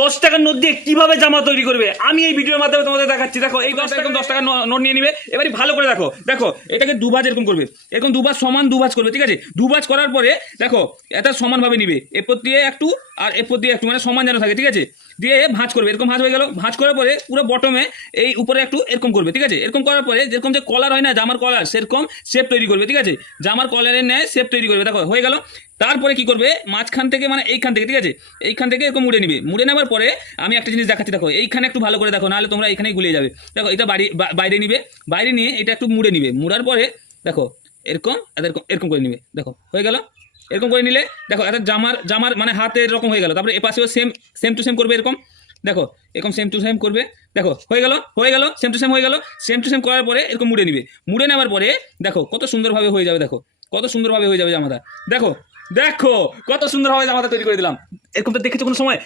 দশ টাকার নোট দিয়ে কীভাবে জামা তৈরি করবে? আমি এই ভিডিওর মাধ্যমে তোমাদের দেখাচ্ছি। দেখো, এই দশ টাকা দশ টাকার নোট নিয়ে নিবে, এবারে ভালো করে দেখো দেখো, এটাকে দুভাজ এরকম করবে। এরকম দুভাজ সমান দুভাজ করবে, ঠিক আছে? দুভাজ করার পরে, দেখো, এটা সমানভাবে নিবে। এরপর দিয়ে একটু, আর এরপর দিয়ে একটু মানে সমান যেন থাকে, ঠিক আছে? দিয়ে ভাঁজ করবে, এরকম ভাঁজ হয়ে গেল। ভাঁজ করার পরে পুরো বটমে এই উপরে একটু এরকম করবে, ঠিক আছে? এরকম করার পরে যেরকম যে কলার হয় না, জামার কলার সেরকম শেপ তৈরি করবে, ঠিক আছে? জামার কলারের ন্যায় শেপ তৈরি করবে, দেখো, হয়ে গেল। তারপরে কি করবে? মাঝখান থেকে মানে এইখান থেকে, ঠিক আছে? এইখান থেকে এরকম মুড়ে নিবে। মুড়ে নেওয়ার পরে আমি একটা জিনিস দেখাচ্ছি, দেখো। এইখানে একটু ভালো করে দেখো, নাহলে তোমরা এখানেই গুলিয়ে যাবে। দেখো, এটা বাড়ি বাইরে নিবে। বাইরে নিয়ে এটা একটু মুড়ে নিবে। মুড়ার পরে, দেখো, এরকম এরকম এরকম করে নিবে। দেখো, হয়ে গেল? এরকম করে নিলে, দেখো এটা জামার জামার মানে হাতে এরকম হয়ে গেল। তারপরে এপাশেও সেম সেম টু সেম করবে এরকম। দেখো, এরকম সেম টু সেম করবে। দেখো, হয়ে গেল? হয়ে গেল? সেম টু সেম হয়ে গেল? সেম টু সেম করার পরে এরকম মুড়ে নিবে। মুড়ে নেওয়ার পরে, দেখো, কত সুন্দরভাবে হয়ে যাবে, দেখো। কত সুন্দরভাবে হয়ে যাবে জামাটা। দেখো দেখো কত সুন্দর সুন্দরভাবে জামাটা তৈরি করে দিলাম। এরকম তো দেখেছ কোনো সময়?